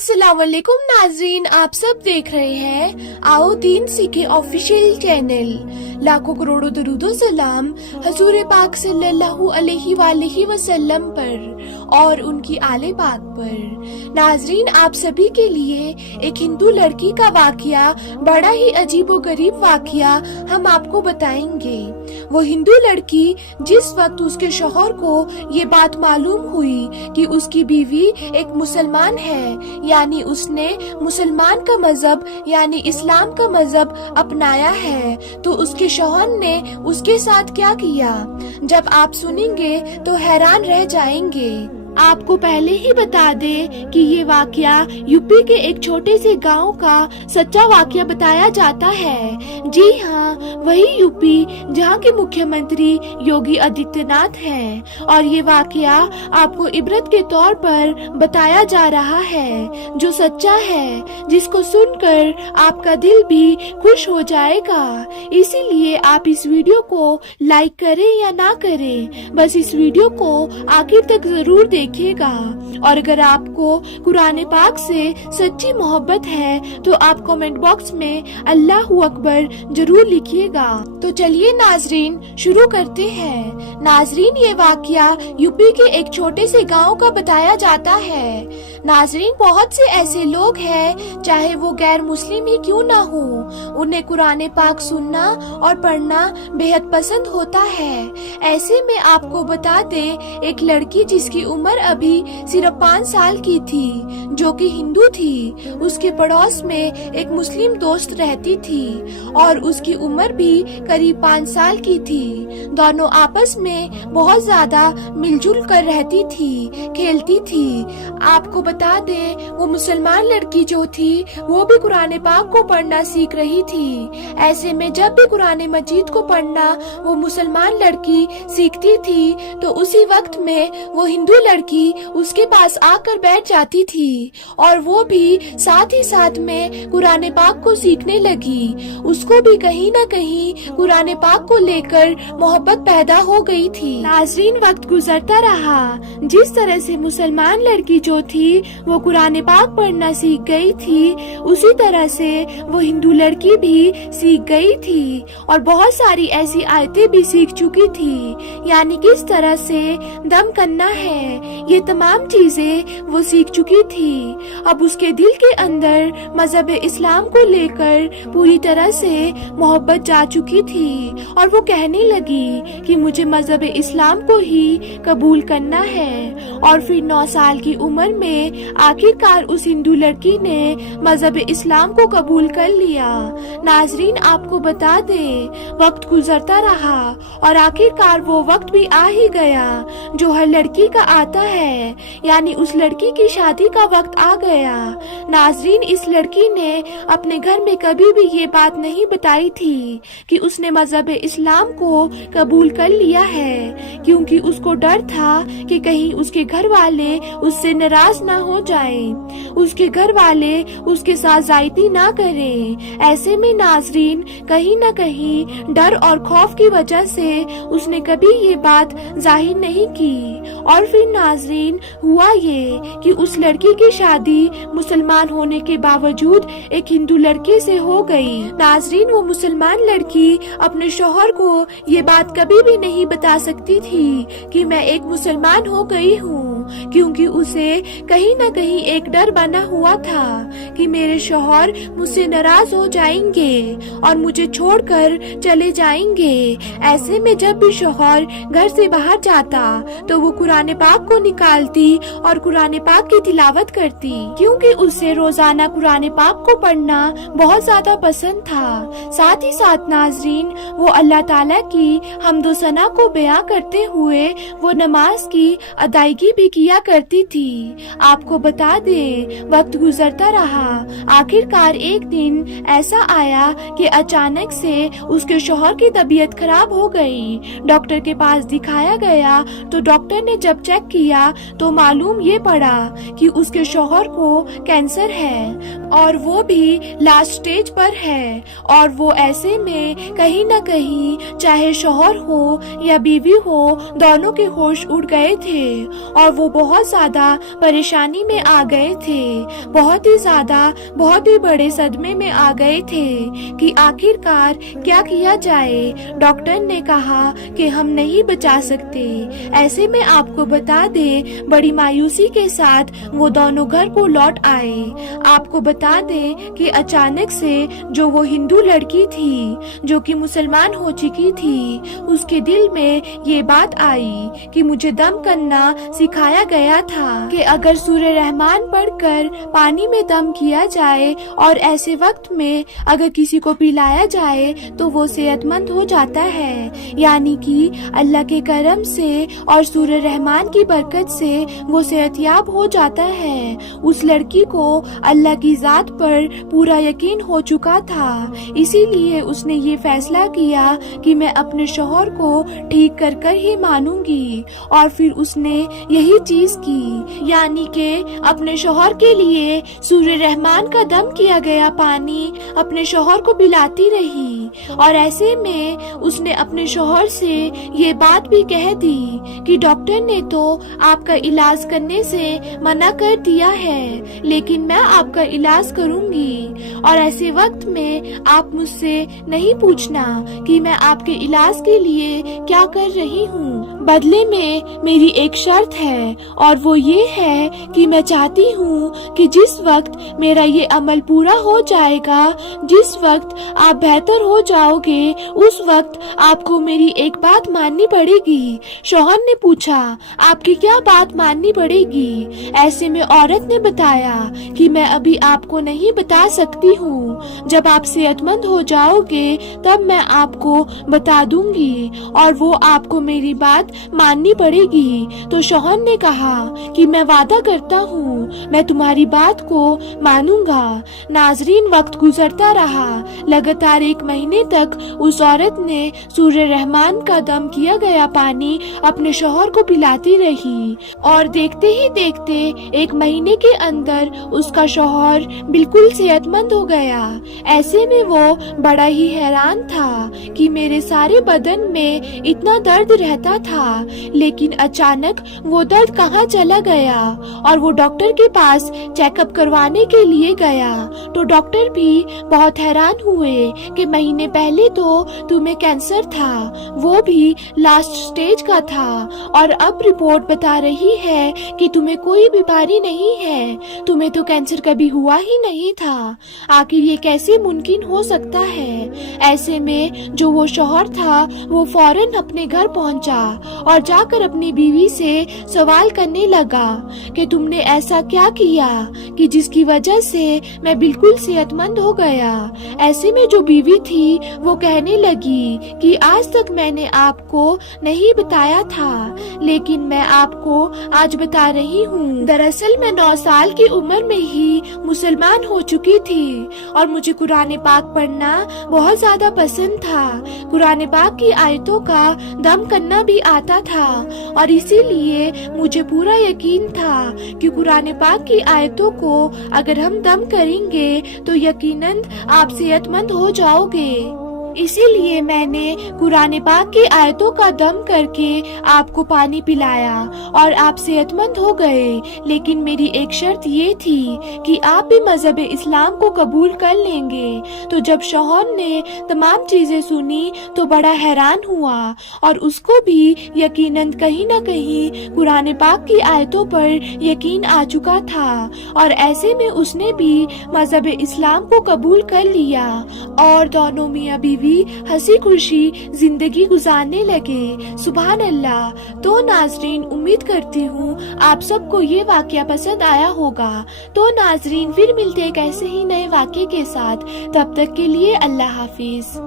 अस्सलाम वालेकुम नाजरीन, आप सब देख रहे हैं आओ दीन सीखे ऑफिशियल चैनल। लाखों करोड़ों दरूदो सलाम हजूर पाक सल्लल्लाहु अलैहि वसल्लम पर और उनकी आले पाक पर। नाजरीन, आप सभी के लिए एक हिंदू लड़की का वाकया, बड़ा ही अजीब और गरीब वाकया हम आपको बताएंगे। वो हिंदू लड़की जिस वक्त उसके शौहर को ये बात मालूम हुई कि उसकी बीवी एक मुसलमान है, यानी उसने मुसलमान का मजहब यानी इस्लाम का मजहब अपनाया है, तो उसके शौहर ने उसके साथ क्या किया, जब आप सुनेंगे तो हैरान रह जाएंगे। आपको पहले ही बता दे कि ये वाकया यूपी के एक छोटे से गांव का सच्चा वाकया बताया जाता है। जी हाँ, वही यूपी जहाँ के मुख्यमंत्री योगी आदित्यनाथ हैं। और ये वाकया आपको इबरत के तौर पर बताया जा रहा है, जो सच्चा है, जिसको सुनकर आपका दिल भी खुश हो जाएगा। इसीलिए आप इस वीडियो को लाइक करें या ना करें, बस इस वीडियो को आखिर तक जरूर देखिएगा। और अगर आपको कुरान पाक से सच्ची मोहब्बत है तो आप कमेंट बॉक्स में अल्लाहू अकबर जरूर लिखिएगा। तो चलिए नाजरीन, शुरू करते हैं। नाजरीन, ये वाकया यूपी के एक छोटे से गांव का बताया जाता है। नाजरीन, बहुत से ऐसे लोग हैं, चाहे वो गैर मुस्लिम ही क्यों ना हो, उन्हें कुरान पाक सुनना और पढ़ना बेहद पसंद होता है। ऐसे में आपको बता दे, एक लड़की जिसकी उम्र अभी सिर्फ 5 साल की थी, जो कि हिंदू थी, उसके पड़ोस में एक मुस्लिम दोस्त रहती थी और उसकी उम्र भी करीब 5 साल की थी। दोनों आपस में बहुत ज्यादा मिलजुल कर रहती थी, खेलती थी। आपको बता दे, वो मुसलमान लड़की जो थी वो भी कुरान पाक को पढ़ना सीख रही थी। ऐसे में जब भी कुरान मजीद को पढ़ना वो मुसलमान लड़की सीखती थी, तो उसी वक्त में वो हिंदू लड़की उसके पास आकर बैठ जाती थी और वो भी साथ ही साथ में कुरान पाक को सीखने लगी। उसको भी कहीं ना कहीं कुरान पाक को लेकर मोहब्बत पैदा हो गई थी। नाजरीन, वक्त गुजरता रहा, जिस तरह से मुसलमान लड़की जो थी वो कुरान पाक पढ़ना सीख गई थी, उसी तरह से वो हिंदू लड़की भी सीख गई थी और बहुत सारी ऐसी आयतें भी सीख चुकी थी, यानी किस तरह से दम करना है, ये तमाम चीजें वो सीख चुकी थी। अब उसके दिल के अंदर मजहब इस्लाम को लेकर पूरी तरह से मोहब्बत जा चुकी थी और वो कहने लगी कि मुझे मजहब इस्लाम को ही कबूल करना है। और फिर 9 साल की उम्र में आखिरकार उस हिंदू लड़की ने मजहब इस्लाम को कबूल कर लिया। नाजरीन, आपको बता दे, वक्त गुजरता रहा और आखिरकार वो वक्त भी आ ही गया जो हर लड़की का आता है, यानी उस लड़की की शादी का वक्त आ गया। नाजरीन, इस लड़की ने अपने घर में कभी भी ये बात नहीं बताई थी कि उसने मजहब इस्लाम को कबूल कर लिया है, क्योंकि उसको डर था कि कहीं उसके घर वाले उससे नाराज ना हो जाएं, उसके घर वाले उसके साथ ज्यादती ना करें। ऐसे में नाजरीन, कहीं ना कहीं डर और खौफ की वजह से उसने कभी ये बात जाहिर नहीं की। और फिर नाजरीन, हुआ ये कि उस लड़की की शादी मुसलमान होने के बावजूद एक हिंदू लड़के से हो गई। नाजरीन, वो मुसलमान लड़की अपने शौहर को ये बात कभी भी नहीं बता सकती थी कि मैं एक मुसलमान हो गई हूँ, क्योंकि उसे कहीं ना कहीं एक डर बना हुआ था कि मेरे शौहर मुझसे नाराज हो जाएंगे और मुझे छोड़कर चले जाएंगे। ऐसे में जब भी शौहर घर से बाहर जाता तो वो कुरान पाक को निकालती और कुरान पाक की तिलावत करती, क्योंकि उसे रोजाना कुरान पाक को पढ़ना बहुत ज्यादा पसंद था। साथ ही साथ नाजरीन, वो अल्लाह ताला की हम्दो सना को बयां करते हुए वो नमाज की अदायगी भी किया करती थी। आपको बता दे, वक्त गुजरता रहा, आखिरकार एक दिन ऐसा आया कि अचानक से उसके शौहर की तबीयत खराब हो गई। डॉक्टर के पास दिखाया गया तो डॉक्टर ने जब चेक किया کیا تو معلوم یہ پڑا کہ اس کے شوہر کو کینسر ہے اور وہ بھی لاسٹ سٹیج پر ہے، اور وہ ایسے میں کہیں نہ کہیں چاہے شوہر ہو یا بیوی ہو دونوں کے ہوش اڑ گئے تھے اور وہ بہت زیادہ پریشانی میں آ گئے تھے، بہت ہی زیادہ بہت ہی بڑے صدمے میں آ گئے تھے کہ آخر کار کیا کیا جائے۔ ڈاکٹر نے کہا کہ ہم نہیں بچا سکتے۔ ایسے میں آپ کو بتا دیں بڑی مایوسی کے ساتھ وہ دونوں گھر کو لوٹ آئے۔ آپ کو بتا دیں کہ اچانک سے جو وہ ہندو لڑکی تھی جو کہ مسلمان ہو چکی تھی، اس کے دل میں یہ بات آئی کہ مجھے دم کرنا سکھایا گیا تھا کہ اگر سورہ رحمان پڑھ کر پانی میں دم کیا جائے اور ایسے وقت میں اگر کسی کو پلایا جائے تو وہ صحت مند ہو جاتا ہے، یعنی کہ اللہ کے کرم سے اور سورہ رحمان کی برکت سے وہ صحت یاب ہو جاتا ہے۔ اس لڑکی کو اللہ کی ذات پر پورا یقین ہو چکا تھا، اسی لیے اس نے یہ فیصلہ کیا کہ میں اپنے شوہر کو ٹھیک کر کر ہی مانوں گی، اور پھر اس نے یہی چیز کی، یعنی کہ اپنے شوہر کے لیے سورہ رحمان کا دم کیا گیا پانی اپنے شوہر کو پلاتی رہی، اور ایسے میں اس نے اپنے شوہر سے یہ بات بھی کہہ دی کہ ڈاکٹر نے تو آپ کا علاج کرنے سے منع کر دیا ہے، لیکن میں آپ کا علاج کروں گی، اور ایسے وقت میں آپ مجھ سے نہیں پوچھنا کہ میں آپ کے علاج کے لیے کیا کر رہی ہوں، بدلے میں میری ایک شرط ہے، اور وہ یہ ہے کہ میں چاہتی ہوں کہ جس وقت میرا یہ عمل پورا ہو جائے گا، جس وقت آپ بہتر ہو جاؤ گے، اس وقت آپ کو میری ایک بات ماننی پڑے گی۔ شوہر نے پوچھا آپ کی کیا بات ماننی پڑے گی؟ ایسے میں عورت نے بتایا کہ میں ابھی آپ کو نہیں بتا سکتی ہوں، جب آپ صحت مند ہو جاؤ گے تب میں آپ کو بتا دوں گی، اور وہ آپ کو میری بات ماننی پڑے گی۔ تو شوہر نے کہا کہ میں وعدہ کرتا ہوں میں تمہاری بات کو مانوں گا۔ ناظرین، وقت گزرتا رہا، لگاتار 1 مہینے تک اس عورت نے سورہ رحمان کا دم کیا گیا پانی اپنے شوہر کو پلاتی رہی، اور دیکھتے ہی دیکھتے 1 مہینے کے اندر اس کا شوہر بالکل صحت مند ہو گیا۔ ایسے میں وہ بڑا ہی حیران تھا کہ میرے سارے بدن میں اتنا درد رہتا تھا، لیکن اچانک وہ درد کہاں چلا گیا، اور وہ ڈاکٹر کے پاس چیک اپ کروانے کے لیے گیا تو ڈاکٹر بھی بہت حیران ہوئے کہ مہینے پہلے تو تمہیں کینسر تھا، وہ بھی لاسٹ سٹیج کا تھا، اور اب رپورٹ بتا رہی ہے کہ تمہیں کوئی بیماری نہیں ہے، تمہیں تو کینسر کبھی ہوا ہی نہیں تھا، آخر یہ کیسے ممکن ہو سکتا ہے؟ ایسے میں جو وہ شوہر تھا وہ فوراً اپنے گھر پہنچا اور جا کر اپنی بیوی سے سوال کرنے لگا کہ تم نے ایسا کیا کیا کہ جس کی وجہ سے میں بالکل صحت مند ہو گیا۔ ایسے میں جو بیوی تھی وہ کہنے لگی کہ آج تک میں نے آپ کو نہیں بتایا تھا، لیکن میں آپ کو آج بتا رہی ہوں۔ دراصل میں 9 سال کی عمر میں ہی مسلمان ہو چکی تھی، اور مجھے قرآن پاک پڑھنا بہت زیادہ پسند تھا، قرآن پاک کی آیتوں کا دم کرنا بھی آتا تھا، اور اسی لیے مجھے پورا یقین تھا کہ قرآن پاک کی آیتوں کو اگر ہم دم کریں گے تو یقیناً آپ صحت مند ہو جاؤ گے۔ اسی لیے میں نے قرآن پاک کی آیتوں کا دم کر کے آپ کو پانی پلایا اور آپ صحت مند ہو گئے، لیکن میری ایک شرط یہ تھی کہ آپ بھی مذہب اسلام کو قبول کر لیں گے۔ تو جب شوہر نے تمام چیزیں سنی تو بڑا حیران ہوا، اور اس کو بھی یقیناً کہیں نہ کہیں قرآن پاک کی آیتوں پر یقین آ چکا تھا، اور ایسے میں اس نے بھی مذہب اسلام کو قبول کر لیا، اور دونوں میاں بیوی ہنسی خوشی زندگی گزارنے لگے۔ سبحان اللہ۔ تو ناظرین، امید کرتی ہوں آپ سب کو یہ واقعہ پسند آیا ہوگا۔ تو ناظرین، پھر ملتے ایک ایسے ہی نئے واقعے کے ساتھ، تب تک کے لیے اللہ حافظ۔